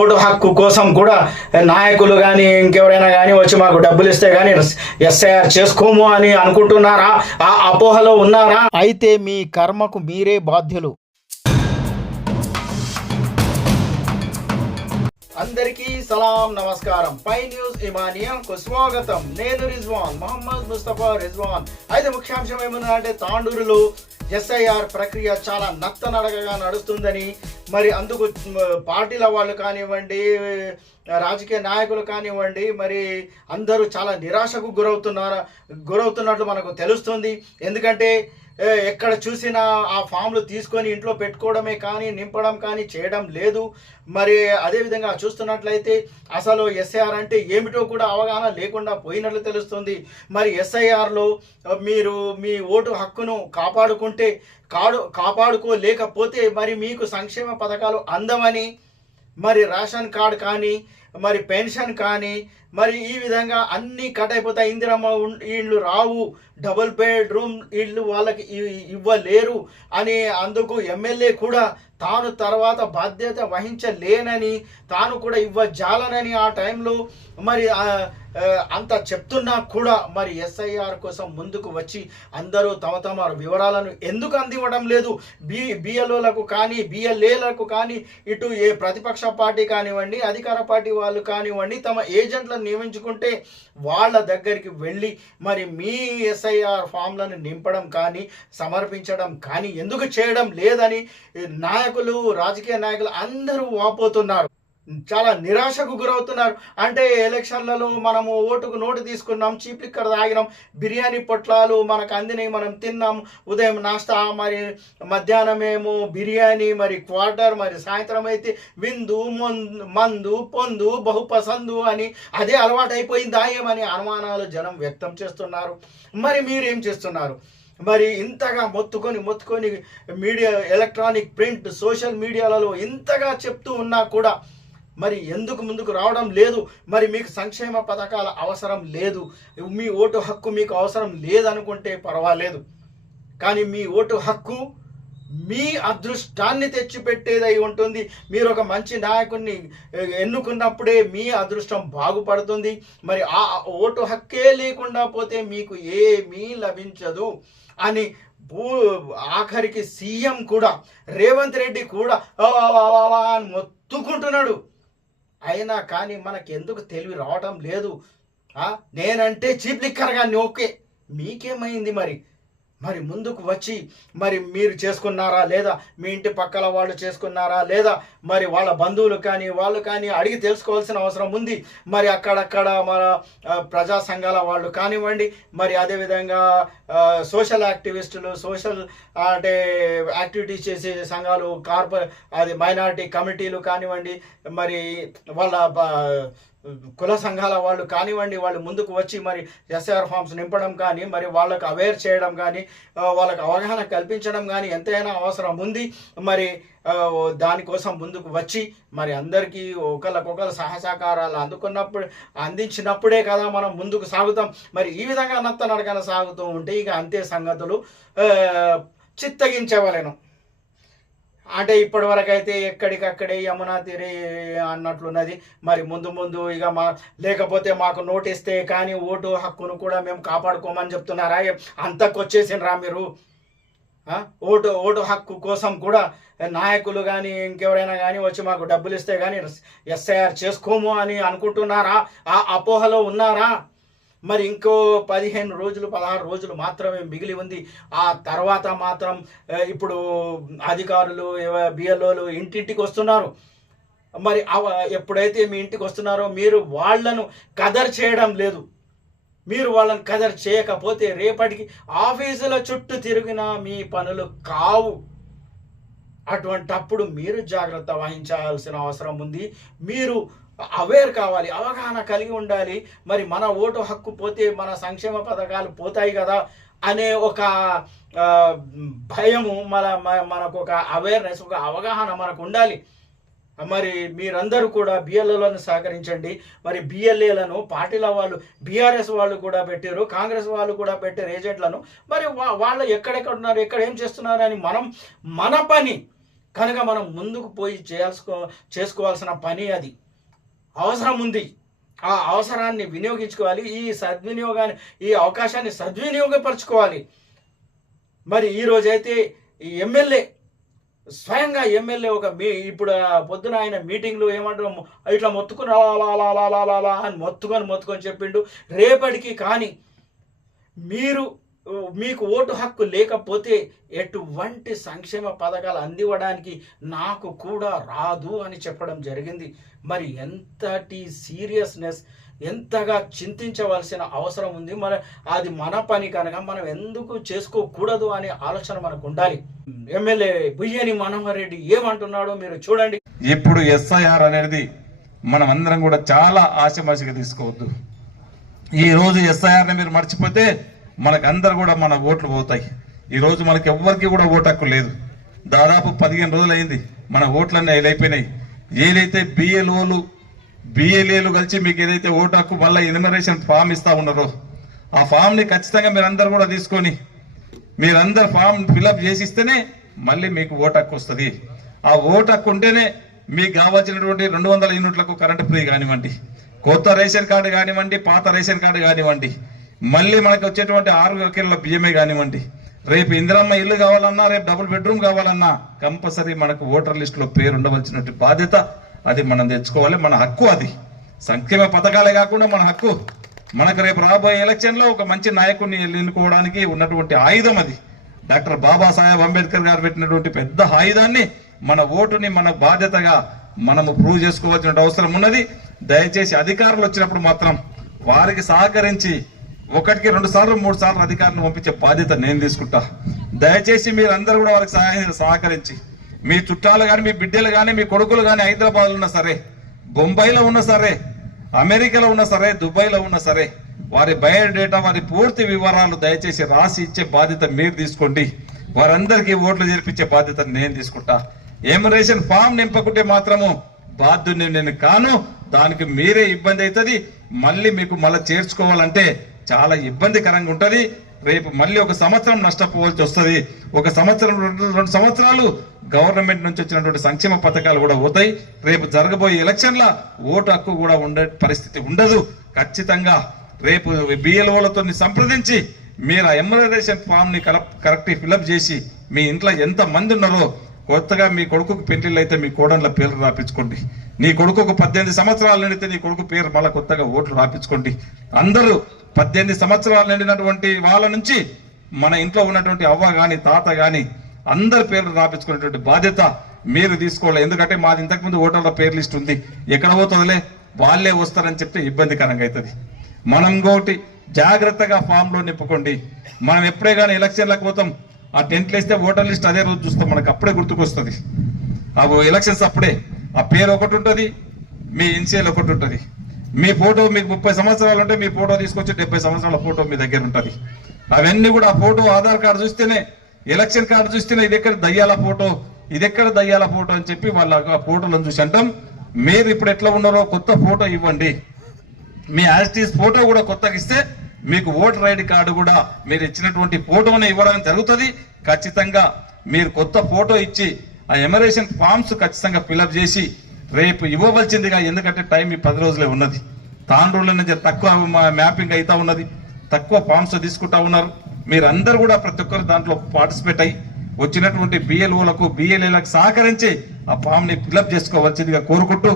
Vote హక్కు కోసం కూడా నాయకులు కానీ ఇంకెవరైనా కానీ వచ్చి మాకు డబ్బులు ఇస్తే కానీ ఎస్ఐఆర్ చేసుకోము అని అనుకుంటున్నారా? ఆ అపోహలో ఉన్నారా? అయితే మీ కర్మకు మీరే బాధ్యులు. అందరికీ సలాం నమస్కారం. పై న్యూస్ ఇమానియాకు స్వాగతం. నేను రిజ్వాన్ మొహమ్మద్ ముస్తఫా రిజ్వాన్. అయితే ముఖ్యాంశం ఏమన్నా తాండూరులో ఎస్ఐఆర్ ప్రక్రియ చాలా నత్తనడకగా నడుస్తుందని, మరి అందుకు పార్టీల వాళ్ళు కానివ్వండి, రాజకీయ నాయకులు కానివ్వండి, మరి అందరూ చాలా నిరాశకు గురవుతున్నట్లు మనకు తెలుస్తుంది. ఎందుకంటే ఎక్కడ చూసినా ఆ ఫామ్లు తీసుకొని ఇంట్లో పెట్టుకోవడమే కానీ నింపడం కానీ చేయడం లేదు. మరి అదేవిధంగా చూస్తున్నట్లయితే అసలు ఎస్ఐఆర్ అంటే ఏమిటో కూడా అవగాహన లేకుండా పోయినట్లు తెలుస్తుంది. మరి ఎస్ఐఆర్లో మీరు మీ ఓటు హక్కును కాపాడుకోలేకపోతే మరి మీకు సంక్షేమ పథకాలు అందమని, మరి రేషన్ కార్డు కానీ, మరి పెన్షన్ కానీ, మరి ఈ విధంగా అన్నీ కట్ అయిపోతాయి. ఇందిరమ్మ ఇళ్ళు రావు, డబుల్ బెడ్రూమ్ ఇళ్ళు వాళ్ళకి ఇవ్వలేరు అని అందుకు ఎమ్మెల్యే కూడా తాను తర్వాత బాధ్యత వహించలేనని, తాను కూడా ఇవ్వజాలనని ఆ టైంలో మరి అంత చెప్తున్నా కూడా మరి ఎస్ఐఆర్ కోసం ముందుకు వచ్చి అందరూ తమ వివరాలను ఎందుకు అందివ్వడం లేదు? బిఎల్ఓలకు కానీ బిఎల్ఏలకు కానీ, ఇటు ఏ ప్రతిపక్ష పార్టీ కానివ్వండి, అధికార పార్టీ వాళ్ళు కానివ్వండి, తమ ఏజెంట్లను నియమించుకుంటే వాళ్ళ దగ్గరికి వెళ్ళి మరి మీ ఎస్ఐఆర్ ఫామ్లను నింపడం కానీ సమర్పించడం కానీ ఎందుకు చేయడం లేదని నాయకులు, రాజకీయ నాయకులు అందరూ వాపోతున్నారు. చాలా నిరాశకు గురవుతున్నారు. అంటే ఎలక్షన్లలో మనము ఓటుకు నోటు తీసుకున్నాం, చీప్ లిక్కర్ తాగినాం, బిర్యానీ పొట్లాలు మనకు అందినాయి, మనం తిన్నాం, ఉదయం నాస్తా, మరి మధ్యాహ్నమేమో బిర్యానీ, మరి క్వార్టర్, మరి సాయంత్రం అయితే విందు, మందు, పొందు, బహుపసందు అని అదే అలవాటు అయిపోయిందా ఏమని అనుమానాలు జనం వ్యక్తం చేస్తున్నారు. మరి మీరేం చేస్తున్నారు? మరి ఇంతగా మొత్తుకొని మీడియా, ఎలక్ట్రానిక్, ప్రింట్, సోషల్ మీడియాలలో ఇంతగా చెప్తూ ఉన్నా కూడా మరి ఎందుకు ముందుకు రావడం లేదు? మరి మీకు సంక్షేమ పథకాల అవసరం లేదు, మీ ఓటు హక్కు మీకు అవసరం లేదనుకుంటే పర్వాలేదు, కానీ మీ ఓటు హక్కు మీ అదృష్టాన్ని తెచ్చిపెట్టేదై ఉంటుంది. మీరు ఒక మంచి నాయకుడిని ఎన్నుకున్నప్పుడే మీ అదృష్టం బాగుపడుతుంది. మరి ఆ ఓటు హక్కే లేకుండా పోతే మీకు ఏమీ లభించదు అని ఆఖరికి సీఎం కూడా, రేవంత్ రెడ్డి కూడా అని మొత్తుకుంటున్నాడు. అయినా కానీ మనకు ఎందుకు తెలివి రావటం లేదు? నేనంటే చీప్ లిక్కర్ కానీ ఓకే, మీకేమైంది? మరి ముందుకు వచ్చి మరి మీరు చేసుకున్నారా లేదా, మీ ఇంటి పక్కల వాళ్ళు చేసుకున్నారా లేదా, మరి వాళ్ళ బంధువులు కానీ వాళ్ళు కానీ అడిగి తెలుసుకోవాల్సిన అవసరం ఉంది. మరి అక్కడక్కడ మన ప్రజా సంఘాల వాళ్ళు కానివ్వండి, మరి అదేవిధంగా సోషల్ యాక్టివిస్టులు, సోషల్ అంటే యాక్టివిటీస్ చేసే సంఘాలు, మైనారిటీ కమిటీలు కానివ్వండి, మరి వాళ్ళ కుల సంఘాల వాళ్ళు కానివ్వండి, వాళ్ళు ముందుకు వచ్చి మరి ఎస్ఐఆర్ ఫామ్స్ నింపడం కానీ, మరి వాళ్ళకు అవేర్ చేయడం కానీ, వాళ్ళకు అవగాహన కల్పించడం కానీ ఎంతైనా అవసరం ఉంది. మరి దానికోసం ముందుకు వచ్చి మరి అందరికీ ఒకళ్ళకొకరు సహసహకారాలు అందించినప్పుడే కదా మనం ముందుకు సాగుతాం. మరి ఈ విధంగా నడకన సాగుతూ ఉంటే ఇక అంతే సంగతులు చిత్తగించవలెను. అంటే ఇప్పటి వరకు అయితే ఎక్కడికక్కడే యమునా తీరే అన్నట్లున్నది. మరి ముందు ఇక లేకపోతే మాకు నోటిస్తే కానీ ఓటు హక్కును కూడా మేము కాపాడుకోమని చెప్తున్నారా? అంతకొచ్చేసినరా మీరు? ఓటు హక్కు కోసం కూడా నాయకులు కానీ ఇంకెవరైనా కానీ వచ్చి మాకు డబ్బులు ఇస్తే కానీ ఎస్ఐఆర్ చేసుకోము అని అనుకుంటున్నారా? ఆ అపోహలో ఉన్నారా? మరి ఇంకో 15 రోజులు 16 రోజులు మాత్రమే మిగిలి ఉంది. ఆ తర్వాత మాత్రం ఇప్పుడు అధికారులు, బిఎల్ఓలు ఇంటింటికి వస్తున్నారు. మరి ఎప్పుడైతే మీ ఇంటికి వస్తున్నారో మీరు వాళ్ళను కదర్ చేయడం లేదు. మీరు వాళ్ళని కదర్ చేయకపోతే రేపటికి ఆఫీసుల చుట్టూ తిరిగినా మీ పనులు కావు. అటువంటప్పుడు మీరు జాగ్రత్త వహించాల్సిన అవసరం ఉంది. మీరు అవేర్ కావాలి, అవగాహన కలిగి ఉండాలి. మరి మన ఓటు హక్కు పోతే మన సంక్షేమ పథకాలు పోతాయి కదా అనే ఒక భయము, మనకు ఒక అవేర్నెస్, ఒక అవగాహన మనకు ఉండాలి. మరి మీరందరూ కూడా బిఎల్ఏలను సహకరించండి. మరి బిఎల్ఏలను పార్టీల వాళ్ళు, బీఆర్ఎస్ వాళ్ళు కూడా పెట్టారు, కాంగ్రెస్ వాళ్ళు కూడా పెట్టారు ఏజెంట్లను. మరి వాళ్ళు ఎక్కడెక్కడ ఉన్నారు, ఎక్కడ ఏం చేస్తున్నారు అని మన పని కనుక మనం ముందుకు పోయి చేసుకోవాల్సిన పని అది. అవసరం ఉంది, ఆ అవసరాన్ని వినియోగించుకోవాలి. ఈ అవకాశాన్ని సద్వినియోగపరచుకోవాలి. మరి ఈరోజైతే ఈ ఎమ్మెల్యే స్వయంగా ఇప్పుడు పొద్దున ఆయన మీటింగ్లో ఏమంటారు, ఇట్లా మొత్తుకుని అలా అని మొత్తుకొని చెప్పిండు. రేపటికి కానీ మీకు ఓటు హక్కు లేకపోతే ఎటువంటి సంక్షేమ పథకాలు అందివ్వడానికి నాకు కూడా రాదు అని చెప్పడం జరిగింది. మరి ఎంతటి సీరియస్నెస్, ఎంతగా చింతించవలసిన అవసరం ఉంది. అది మన పని కనుక మనం ఎందుకు చేసుకోకూడదు అనే ఆలోచన మనకు ఉండాలి. ఎమ్మెల్యే బుయ్యని మనోహర్ రెడ్డి ఏమంటున్నాడో మీరు చూడండి. ఇప్పుడు ఎస్ఐఆర్ అనేది మనం అందరం కూడా చాలా ఆశమాషగా తీసుకోవద్దు. ఈ రోజు ఎస్ఐఆర్ ని మీరు మర్చిపోతే మనకందరు కూడా మన ఓట్లు పోతాయి. ఈ రోజు మనకి ఎవ్వరికి కూడా ఓటు హక్కు లేదు. దాదాపు 15 రోజులు అయింది మన ఓట్లన్నీ అయిపోయినాయి. ఏదైతే బిఎల్ఏలు కలిసి మీకు ఏదైతే ఓటు హక్కు మళ్ళీ ఎన్యుమరేషన్ ఫామ్ ఇస్తా ఉన్నారో ఆ ఫామ్ ని ఖచ్చితంగా మీరందరూ కూడా తీసుకొని మీరందరు ఫామ్ ఫిల్అప్ చేసిస్తేనే మళ్ళీ మీకు ఓటు హక్కు వస్తుంది. ఆ ఓటు హక్కు ఉంటేనే మీకు కావాల్సినటువంటి 200 యూనిట్లకు కరెంటు ఫ్రీ కానివ్వండి, కొత్త రేషన్ కార్డు కానివ్వండి, పాత రేషన్ కార్డు కానివ్వండి, మళ్ళీ మనకు వచ్చేటువంటి 6 కిలోల బియ్యమే కానివ్వండి, రేపు ఇందిరమ్మ ఇల్లు కావాలన్నా, రేపు డబుల్ బెడ్రూమ్ కావాలన్నా కంపల్సరీ మనకు ఓటర్ లిస్ట్ లో పేరు ఉండవలసినటువంటి బాధ్యత అది మనం తెచ్చుకోవాలి. మన హక్కు అది. సంక్షేమ పథకాలే కాకుండా మన హక్కు. మనకు రేపు రాబోయే ఎలక్షన్ లో ఒక మంచి నాయకుడిని ఎన్నుకోవడానికి ఉన్నటువంటి ఆయుధం అది. డాక్టర్ బాబాసాహెబ్ అంబేద్కర్ గారు పెట్టినటువంటి పెద్ద ఆయుధాన్ని, మన ఓటుని మన బాధ్యతగా మనము ప్రూవ్ చేసుకోవాల్సిన అవసరం ఉన్నది. దయచేసి అధికారులు వచ్చినప్పుడు మాత్రం వారికి సహకరించి 1కి 2 సార్లు 3 సార్లు అధికారులను పంపించే బాధ్యత నేను తీసుకుంటా. దయచేసి మీరందరూ కూడా వారికి సహకరించి, మీ చుట్టాలు కానీ, మీ బిడ్డలు కానీ, మీ కొడుకులు కానీ హైదరాబాద్ ఉన్నా సరే, బొంబాయిలో ఉన్నా సరే, అమెరికాలో ఉన్నా సరే, దుబాయ్లో ఉన్నా సరే, వారి బయోడేటా, వారి పూర్తి వివరాలు దయచేసి రాసి ఇచ్చే బాధ్యత మీరు తీసుకోండి. వారందరికీ ఓట్లు చేర్పించే బాధ్యత నేను తీసుకుంటా. ఎమ్యునరేషన్ ఫామ్ నింపకుంటే మాత్రము బాధ్యుని నేను కాను. దానికి మీరే ఇబ్బంది అవుతుంది. మళ్ళీ మీకు చేర్చుకోవాలంటే చాలా ఇబ్బందికరంగా ఉంటది. రేపు మళ్ళీ 1 సంవత్సరం నష్టపోవాల్సి వస్తుంది. 1 సంవత్సరం 2 సంవత్సరాలు గవర్నమెంట్ నుంచి వచ్చినటువంటి సంక్షేమ పథకాలు కూడా పోతాయి. రేపు జరగబోయే ఎలక్షన్ల ఓటు హక్కు కూడా ఉండే పరిస్థితి ఉండదు. ఖచ్చితంగా రేపు బిఎల్ఓలతో సంప్రదించి మీరు ఆ ఎమ్యునరేషన్ ఫామ్ ని కరెక్ట్ ఫిల్అప్ చేసి మీ ఇంట్లో ఎంత మంది ఉన్నారో, కొత్తగా మీ కొడుకుకు పెళ్లిళ్ళు అయితే మీ కోడళ్ళ పేర్లు రాపించుకోండి. నీ కొడుకుకు 18 సంవత్సరాలు నిండితే నీ కొడుకు పేరు మళ్ళీ కొత్తగా ఓట్లు రాపించుకోండి. అందరూ 18 సంవత్సరాలు నిండినటువంటి వాళ్ళ నుంచి మన ఇంట్లో ఉన్నటువంటి అవ్వ గాని, తాత గాని అందరి పేర్లు రాపించుకునేటువంటి బాధ్యత మీరు తీసుకోవాలి. ఎందుకంటే మాది ఇంతకుముందు ఓటర్ల పేరు లిస్ట్ ఉంది, ఎక్కడ పోతుందిలే వాళ్ళే వస్తారని చెప్తే ఇబ్బందికరంగా అవుతుంది. మనం ఇంకోటి జాగ్రత్తగా ఫామ్ లో నింపుకోండి. మనం ఎప్పుడే కానీ ఎలక్షన్లకు పోతాం, ఆ టెంట్లు వేస్తే ఓటర్ లిస్ట్ అదే రోజు చూస్తాం, మనకు అప్పుడే గుర్తుకొస్తుంది. ఎలక్షన్స్ అప్పుడే ఆ పేరు ఒకటి ఉంటుంది, మీ ఇన్సియల్ ఒకటి ఉంటుంది, మీ ఫోటో మీకు 30 సంవత్సరాలు ఉంటే మీ ఫోటో తీసుకొచ్చి 70 సంవత్సరాల ఫోటో మీ దగ్గర ఉంటుంది. అవన్నీ కూడా ఆ ఫోటో, ఆధార్ కార్డు చూస్తేనే, ఎలక్షన్ కార్డు చూస్తేనే ఇది ఎక్కడ దయ్యాల ఫోటో, ఇది ఎక్కడ దయ్యాల ఫోటో అని చెప్పి వాళ్ళ ఆ ఫోటోలను చూసి అంటాం. మీరు ఇప్పుడు ఎట్లా ఉన్నారో కొత్త ఫోటో ఇవ్వండి. మీ యాజిటీస్ ఫోటో కూడా కొత్తగా ఇస్తే మీకు ఓటర్ ఐడి కార్డు కూడా మీరు ఇచ్చినటువంటి ఫోటోనే ఇవ్వడం జరుగుతుంది. ఖచ్చితంగా మీరు కొత్త ఫోటో ఇచ్చి ఆ ఎమ్యునరేషన్ ఫామ్స్ ఖచ్చితంగా ఫిల్అప్ చేసి రేపు ఇవ్వవలసిందిగా. ఎందుకంటే టైం ఈ 10 రోజులే ఉన్నది. తాండ్రుల నుంచి తక్కువ మ్యాపింగ్ అవుతా ఉన్నది, తక్కువ ఫామ్స్ తీసుకుంటా ఉన్నారు. మీరందరూ కూడా ప్రతి ఒక్కరు దాంట్లో పార్టిసిపేట్ అయ్యి వచ్చినటువంటి బిఎల్ఓలకు, బిఎల్ఏలకు సహకరించి ఆ ఫామ్ ని ఫిల్అప్ చేసుకోవాల్సిందిగా కోరుకుంటూ